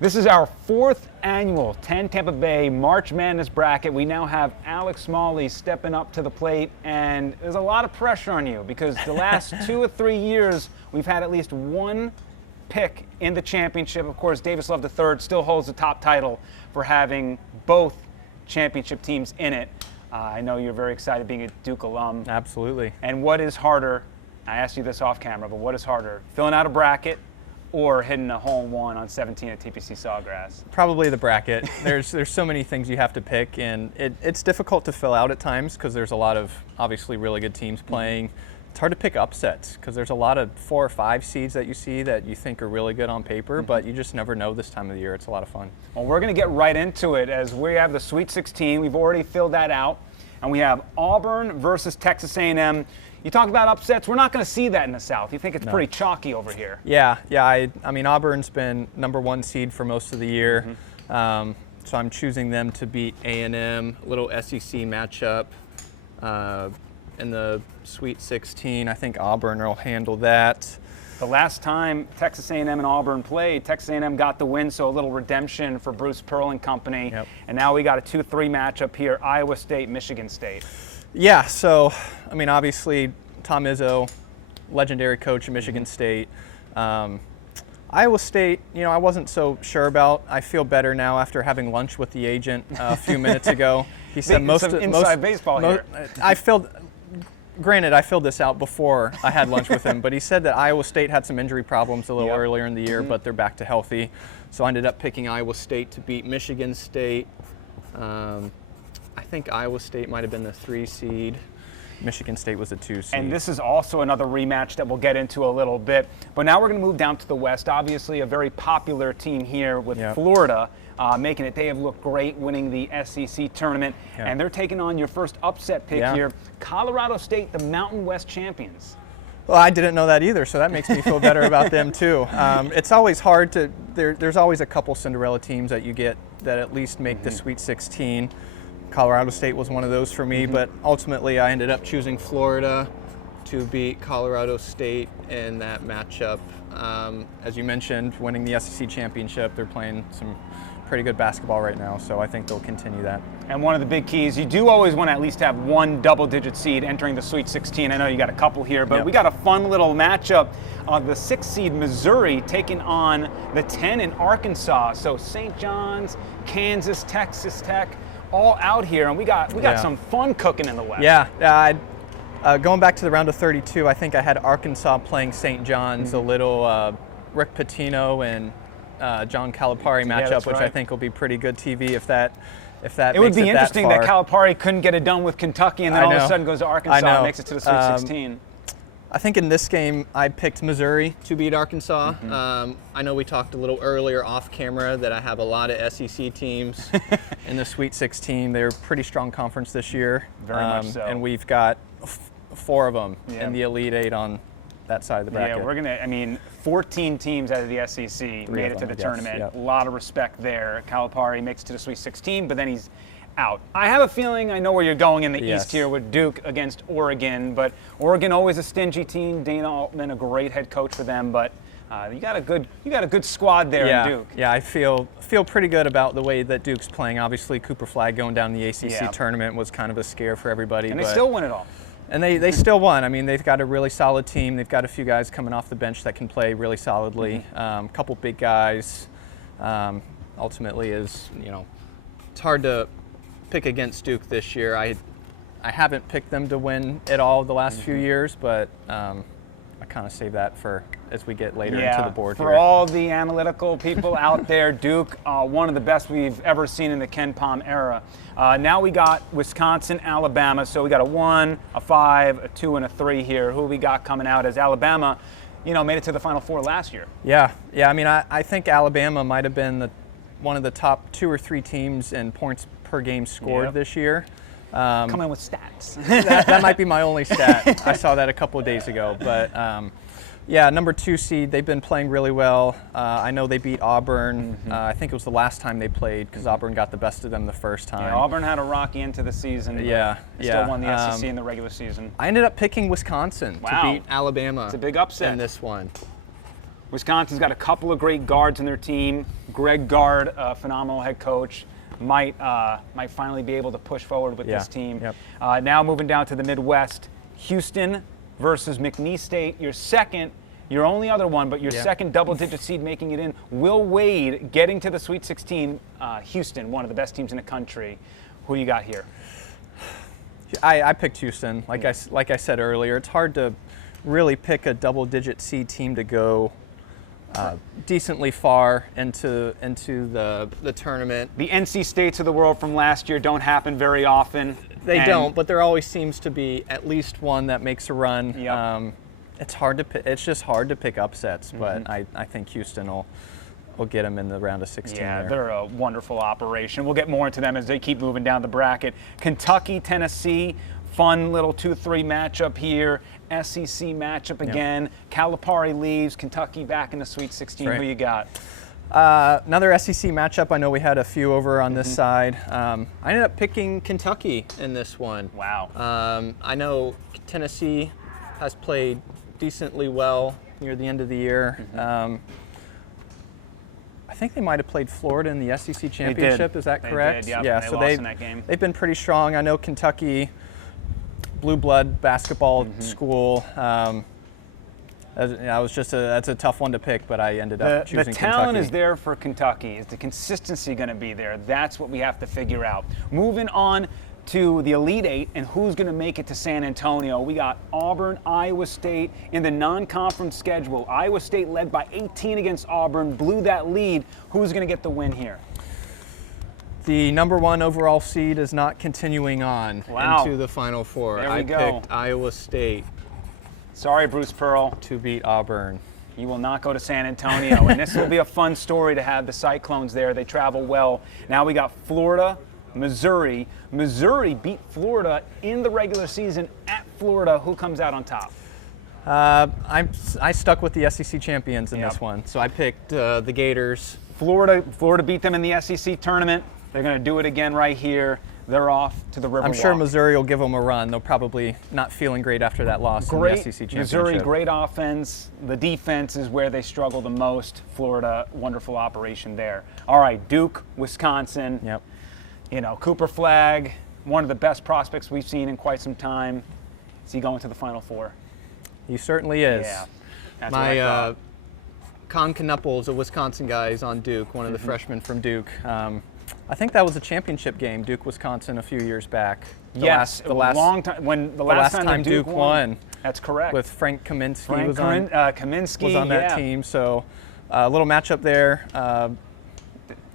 This is our 4th annual 10 Tampa Bay March Madness bracket. We now have Alex Smalley stepping up to the plate, and there's a lot of pressure on you because the last 2 or 3 years we've had at least one pick in the championship. Of course, Davis Love III still holds the top title for having both championship teams in it. I know you're very excited being a Duke alum. Absolutely. And what is harder, I asked you this off camera, but what is harder, filling out a bracket or hitting a hole-in-one on 17 at TPC Sawgrass? Probably the bracket. There's so many things you have to pick, and it's difficult to fill out at times because there's a lot of obviously really good teams playing. It's hard to pick upsets because there's a lot of 4 or 5 seeds that you see that you think are really good on paper, but you just never know this time of the year. It's a lot of fun. Well, we're going to get right into it as we have the Sweet 16. We've already filled that out, and we have Auburn versus Texas A&M. You talk about upsets. We're not going to see that in the South. You think it's pretty chalky over here? Yeah. I mean, Auburn's been #1 seed for most of the year, so I'm choosing them to beat A&M. A little SEC matchup in the Sweet 16. I think Auburn will handle that. The last time Texas A&M and Auburn played, Texas A&M got the win, so a little redemption for Bruce Pearl and company. Yep. And now we got a 2-3 matchup here: Iowa State, Michigan State. Yeah, so, I mean, obviously, Tom Izzo, legendary coach at Michigan State. Iowa State, I wasn't so sure about. I feel better now after having lunch with the agent a few minutes ago. He said baseball here. I filled this out before I had lunch with him, but he said that Iowa State had some injury problems a little earlier in the year, but they're back to healthy. So I ended up picking Iowa State to beat Michigan State. I think Iowa State might have been the 3 seed. Michigan State was a 2 seed. And this is also another rematch that we'll get into a little bit. But now we're going to move down to the West. Obviously, a very popular team here with Florida making it. They have looked great winning the SEC tournament. And they're taking on your first upset pick here, Colorado State, the Mountain West champions. Well, I didn't know that either, so that makes me feel better about them too. It's always hard to there's always a couple Cinderella teams that you get that at least make the Sweet 16. Colorado State was one of those for me, but ultimately I ended up choosing Florida to beat Colorado State in that matchup. As you mentioned, winning the SEC championship, they're playing some pretty good basketball right now, so I think they'll continue that. And one of the big keys, you do always want to at least have one double-digit seed entering the Sweet 16. I know you got a couple here, but we got a fun little matchup of the 6 seed Missouri taking on the 10 in Arkansas. So St. John's, Kansas, Texas Tech, all out here, and we got some fun cooking in the West. Going back to the round of 32, I think I had Arkansas playing St. John's, a little Rick Pitino and John Calipari matchup, which I think will be pretty good TV if that it would be interesting that Calipari couldn't get it done with Kentucky and then all of a sudden goes to Arkansas and makes it to the Sweet 16. I think in this game I picked Missouri to beat Arkansas. I know we talked a little earlier off camera that I have a lot of SEC teams in the Sweet 16. They're a pretty strong conference this year. Very much so. And we've got 4 of them in the Elite 8 on that side of the bracket. Yeah, we're going to, 14 teams out of the SEC made it to the tournament. A lot of respect there. Calipari makes it to the Sweet 16, but then he's out. I have a feeling I know where you're going in the East here with Duke against Oregon, but Oregon always a stingy team. Dana Altman, a great head coach for them, but you got a good squad there in Duke. Yeah, I feel pretty good about the way that Duke's playing. Obviously, Cooper Flagg going down the ACC tournament was kind of a scare for everybody. And they still win it all. And they still won. I mean, they've got a really solid team. They've got a few guys coming off the bench that can play really solidly. A couple big guys. Ultimately, it's hard to pick against Duke this year. I haven't picked them to win it all the last few years, but I kind of save that for as we get later into the board for all the analytical people out there, Duke, one of the best we've ever seen in the Ken Pom era. Now we got Wisconsin, Alabama, so we got a 1, a 5, a 2, and a 3 here. Who we got coming out as Alabama, made it to the Final Four last year. Yeah. I mean, I think Alabama might have been one of the top 2 or 3 teams in points per game scored this year. Come in with stats. that might be my only stat. I saw that a couple of days ago. But, number 2 seed, they've been playing really well. I know they beat Auburn. I think it was the last time they played because Auburn got the best of them the first time. Yeah, Auburn had a rocky end to the season. Still won the SEC in the regular season. I ended up picking Wisconsin to beat Alabama. It's a big upset in this one. Wisconsin's got a couple of great guards in their team. Greg Gard, a phenomenal head coach, might finally be able to push forward with this team. Yep. Now moving down to the Midwest, Houston versus McNeese State. Your only other one, but your second double-digit seed making it in. Will Wade getting to the Sweet 16. Houston, one of the best teams in the country. Who you got here? I picked Houston. Like I said earlier, it's hard to really pick a double-digit seed team to go decently far into the tournament. The NC States of the world from last year don't happen very often. They don't, but there always seems to be at least one that makes a run. Yep. It's just hard to pick upsets, but I think Houston will get them in the round of 16. Yeah, there. they're a wonderful operation. We'll get more into them as they keep moving down the bracket. Kentucky, Tennessee, fun little 2-3 matchup here. SEC matchup again. Calipari leaves, Kentucky back in the Sweet 16. Right. Who you got? Another SEC matchup. I know we had a few over on this side. I ended up picking Kentucky in this one. Wow. I know Tennessee has played decently well near the end of the year. I think they might have played Florida in the SEC championship. Is that correct? They did, yep. Yeah. They So lost in that game. they've been pretty strong. I know Kentucky, blue blood basketball school. That's a tough one to pick, but I ended up choosing Kentucky. The talent is there for Kentucky. Is the consistency going to be there? That's what we have to figure out. Moving on to the Elite Eight and who's going to make it to San Antonio. We got Auburn, Iowa State in the non-conference schedule. Iowa State led by 18 against Auburn, blew that lead. Who's going to get the win here? The number one overall seed is not continuing on into the Final Four. There we go. I picked Iowa State. Sorry, Bruce Pearl. To beat Auburn. You will not go to San Antonio, and this will be a fun story to have the Cyclones there. They travel well. Now we got Florida, Missouri. Missouri beat Florida in the regular season at Florida. Who comes out on top? I stuck with the SEC champions in this one, so I picked the Gators. Florida beat them in the SEC tournament. They're going to do it again right here. They're off to the Riverwalk. I'm sure Missouri will give them a run. They'll probably not feeling great after that loss in the SEC championship. Missouri, great offense. The defense is where they struggle the most. Florida, wonderful operation there. All right, Duke, Wisconsin. Yep. You know, Cooper Flagg, one of the best prospects we've seen in quite some time. Is he going to the Final Four? He certainly is. Yeah. That's what I thought. Con Knupples, a Wisconsin guy, is on Duke, one of the freshmen from Duke. I think that was a championship game, Duke-Wisconsin, a few years back. The last time Duke won. That's correct. With Frank Kaminsky Kaminsky was on that team. So a little matchup there.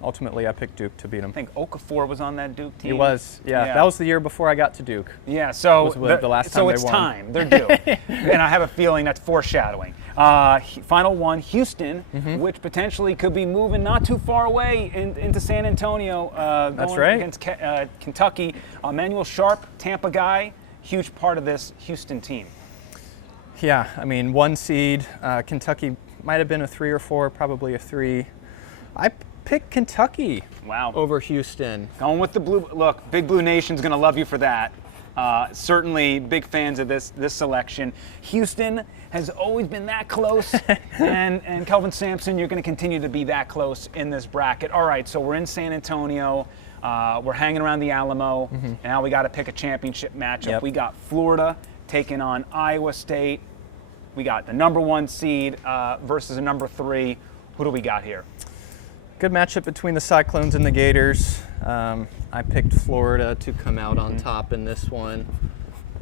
Ultimately, I picked Duke to beat him. I think Okafor was on that Duke team. He was, yeah. That was the year before I got to Duke. Yeah, so the last time it's they won. time. They're due. And I have a feeling that's foreshadowing. Final one, Houston, which potentially could be moving not too far away into San Antonio. That's right. Against Kentucky. Emmanuel Sharp, Tampa guy, huge part of this Houston team. Yeah, I mean, one seed. Kentucky might have been a 3 or 4, probably a 3. I picked Kentucky over Houston. Going with the blue. Look, Big Blue Nation's going to love you for that. Certainly big fans of this selection. Houston has always been that close, and Kelvin Sampson, you're going to continue to be that close in this bracket. All right, so we're in San Antonio. We're hanging around the Alamo, and now we got to pick a championship matchup. Yep. We got Florida taking on Iowa State. We got the number 1 seed versus a number 3. Who do we got here? Good matchup between the Cyclones and the Gators. I picked Florida to come out on top in this one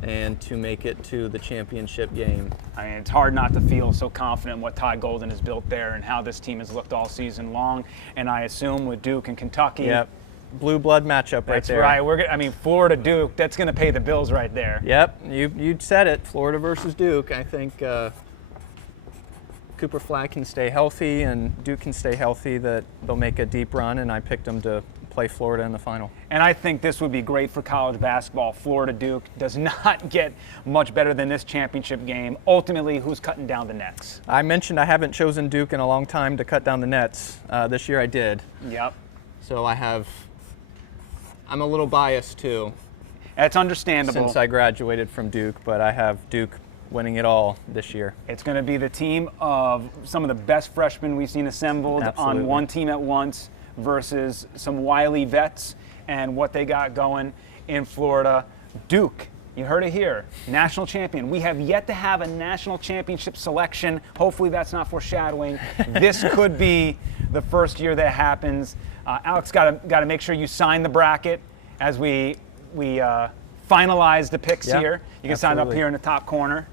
and to make it to the championship game. I mean, it's hard not to feel so confident in what Ty Golden has built there and how this team has looked all season long. And I assume with Duke and Kentucky. Yep. Blue blood matchup right there. That's right. Florida Duke, that's going to pay the bills right there. Yep. You said it. Florida versus Duke. I think Cooper Flagg can stay healthy and Duke can stay healthy, that they'll make a deep run, and I picked them to play Florida in the final. And I think this would be great for college basketball. Florida-Duke does not get much better than this championship game. Ultimately, who's cutting down the nets? I mentioned I haven't chosen Duke in a long time to cut down the nets. This year I did. Yep. So I'm a little biased too. That's understandable. Since I graduated from Duke, but I have Duke winning it all this year. It's going to be the team of some of the best freshmen we've seen assembled Absolutely. on one team at once versus some wily vets and what they got going in Florida. Duke, you heard it here, national champion. We have yet to have a national championship selection. Hopefully that's not foreshadowing. This could be the first year that happens. Alex, got to make sure you sign the bracket as we finalize the picks here. You can sign up here in the top corner.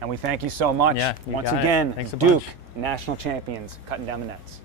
And we thank you so much. Yeah, Once again, Thanks a Duke, bunch. national champions, cutting down the nets.